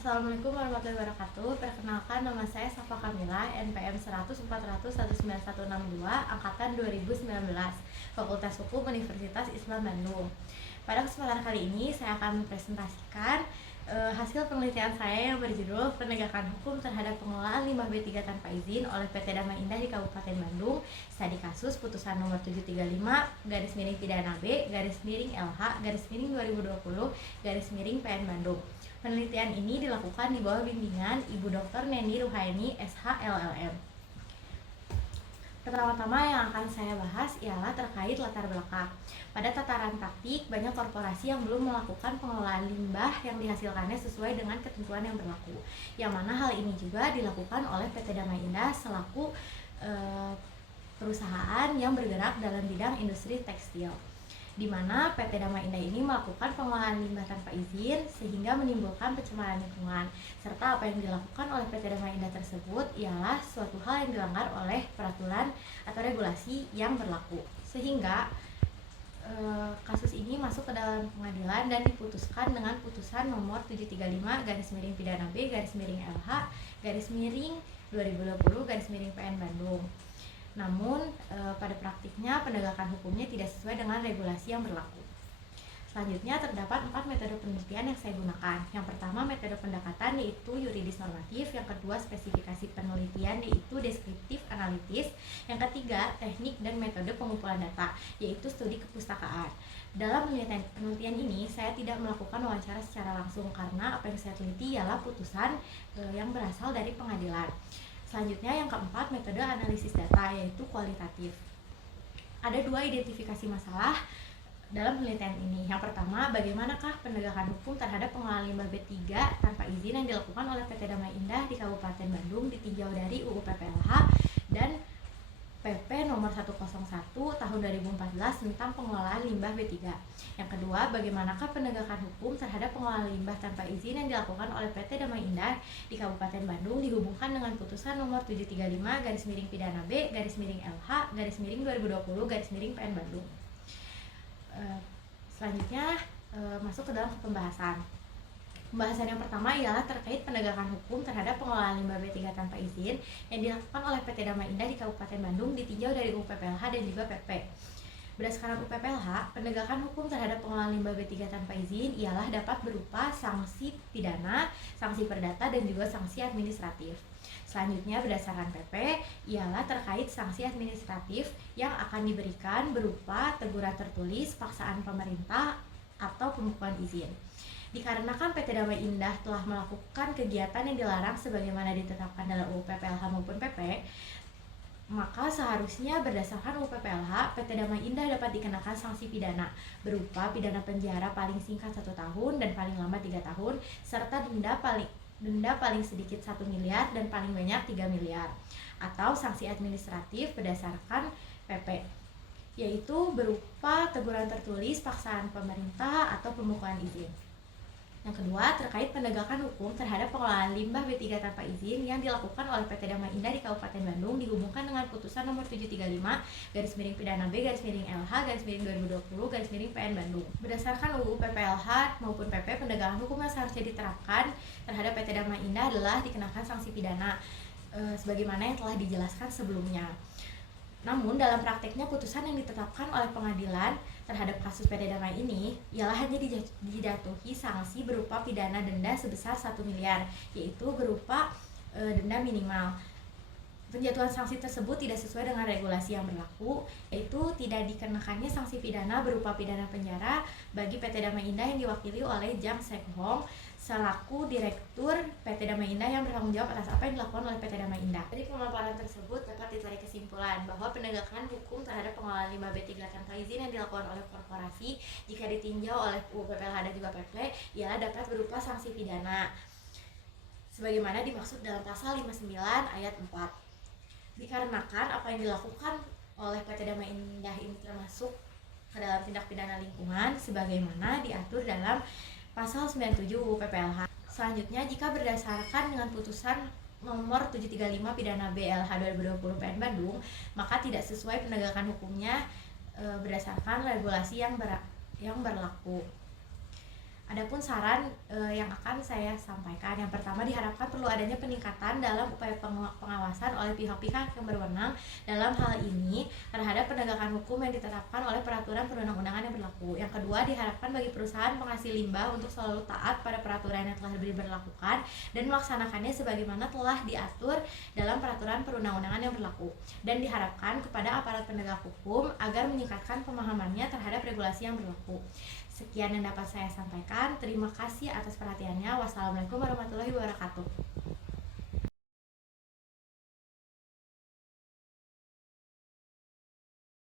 Assalamualaikum warahmatullahi wabarakatuh. Perkenalkan, nama saya Safa Kamila, NPM 10040419162, angkatan 2019, Fakultas Hukum Universitas Islam Bandung. Pada kesempatan kali ini saya akan mempresentasikan hasil penelitian saya yang berjudul Penegakan Hukum Terhadap Pengelolaan Limbah B3 Tanpa Izin oleh PT Damai Indah di Kabupaten Bandung, studi kasus putusan nomor 735-LH-PN Bandung, Penelitian ini dilakukan di bawah bimbingan Ibu Dr. Neni Ruhaini, SH, LLM. Pertama-tama yang akan saya bahas ialah terkait latar belakang. Pada tataran praktik, banyak korporasi yang belum melakukan pengelolaan limbah yang dihasilkannya sesuai dengan ketentuan yang berlaku. Yang mana hal ini juga dilakukan oleh PT Damai Indah selaku perusahaan yang bergerak dalam bidang industri tekstil, di mana PT Damai Indah ini melakukan pengelolaan limbah tanpa izin sehingga menimbulkan pencemaran lingkungan. Serta apa yang dilakukan oleh PT Damai Indah tersebut ialah suatu hal yang dilanggar oleh peraturan atau regulasi yang berlaku. Sehingga kasus ini masuk ke dalam pengadilan dan diputuskan dengan putusan nomor 735-PIDANA-B-LH-2020-PN Bandung. Namun pada praktiknya penegakan hukumnya tidak sesuai dengan regulasi yang berlaku. Selanjutnya terdapat 4 metode penelitian yang saya gunakan. Yang pertama, metode pendekatan yaitu yuridis normatif. Yang kedua, spesifikasi penelitian yaitu deskriptif analitis. Yang ketiga, teknik dan metode pengumpulan data yaitu studi kepustakaan. Dalam penelitian ini saya tidak melakukan wawancara secara langsung karena apa yang saya teliti ialah putusan yang berasal dari pengadilan. Selanjutnya yang keempat, metode analisis data yaitu kualitatif. Ada 2 identifikasi masalah dalam penelitian ini. Yang pertama, bagaimanakah penegakan hukum terhadap pengelolaan limbah B3 tanpa izin yang dilakukan oleh PT Damai Indah di Kabupaten Bandung ditinjau dari UU PPLH dan PP nomor 101 tahun 2014 tentang pengelolaan limbah B3. Yang kedua, bagaimanakah penegakan hukum terhadap pengelolaan limbah tanpa izin yang dilakukan oleh PT Damai Indah di Kabupaten Bandung dihubungkan dengan putusan nomor 735-PIDANA-B-LH-2020-PN Bandung. Selanjutnya masuk ke dalam pembahasan. Pembahasan yang pertama ialah terkait penegakan hukum terhadap pengelolaan limbah B3 tanpa izin yang dilakukan oleh PT Damai Indah di Kabupaten Bandung ditinjau dari UU PPLH dan juga PP. Berdasarkan UU PPLH, penegakan hukum terhadap pengelolaan limbah B3 tanpa izin ialah dapat berupa sanksi pidana, sanksi perdata, dan juga sanksi administratif. Selanjutnya berdasarkan PP ialah terkait sanksi administratif yang akan diberikan berupa teguran tertulis, paksaan pemerintah, atau pembukuan izin. Dikarenakan PT Damai Indah telah melakukan kegiatan yang dilarang sebagaimana ditetapkan dalam UU PPLH maupun PP, maka seharusnya berdasarkan UU PPLH, PT Damai Indah dapat dikenakan sanksi pidana berupa pidana penjara paling singkat 1 tahun dan paling lama 3 tahun, serta denda paling sedikit 1 miliar dan paling banyak 3 miliar, atau sanksi administratif berdasarkan PP, yaitu berupa teguran tertulis, paksaan pemerintah, atau pembukuan izin. Yang kedua, terkait penegakan hukum terhadap pengelolaan limbah B3 tanpa izin yang dilakukan oleh PT Damai Indah di Kabupaten Bandung dihubungkan dengan putusan nomor 735-PIDANA-B-LH-2020-PN Bandung. Berdasarkan UU PPLH maupun PP, penegakan hukum yang seharusnya diterapkan terhadap PT Damai Indah adalah dikenakan sanksi pidana sebagaimana yang telah dijelaskan sebelumnya. Namun dalam prakteknya putusan yang ditetapkan oleh pengadilan terhadap kasus PT Damai ini ialah hanya dijatuhi sanksi berupa pidana denda sebesar 1 miliar, yaitu berupa denda minimal. Penjatuhan sanksi tersebut tidak sesuai dengan regulasi yang berlaku, yaitu tidak dikenakannya sanksi pidana berupa pidana penjara bagi PT Damai Indah yang diwakili oleh Jang Sekhong selaku Direktur PT Damai Indah yang bertanggung jawab atas apa yang dilakukan oleh PT Damai Indah. Dari pemaparan tersebut dapat ditarik kesimpulan bahwa penegakan hukum terhadap pengelolaan limbah B3 tanpa izin yang dilakukan oleh korporasi jika ditinjau oleh UU PPLH dan juga PP ialah dapat berupa sanksi pidana sebagaimana dimaksud dalam pasal 59 ayat 4. Dikarenakan apa yang dilakukan oleh PT Damai Indah ini termasuk ke dalam tindak pidana lingkungan sebagaimana diatur dalam pasal 97 UU PPLH. Selanjutnya, jika berdasarkan dengan putusan nomor 735 pidana B-LH 2020-PN Bandung, maka tidak sesuai penegakan hukumnya berdasarkan regulasi yang berlaku. Adapun saran yang akan saya sampaikan, yang pertama diharapkan perlu adanya peningkatan dalam upaya pengawasan oleh pihak-pihak yang berwenang dalam hal ini terhadap penegakan hukum yang ditetapkan oleh peraturan perundang-undangan yang berlaku. Yang kedua, diharapkan bagi perusahaan penghasil limbah untuk selalu taat pada peraturan yang telah diberlakukan dan melaksanakannya sebagaimana telah diatur dalam peraturan perundang-undangan yang berlaku. Dan diharapkan kepada aparat penegak hukum agar meningkatkan pemahamannya terhadap regulasi yang berlaku. Sekian yang dapat saya sampaikan. Terima kasih atas perhatiannya. Wassalamualaikum warahmatullahi wabarakatuh.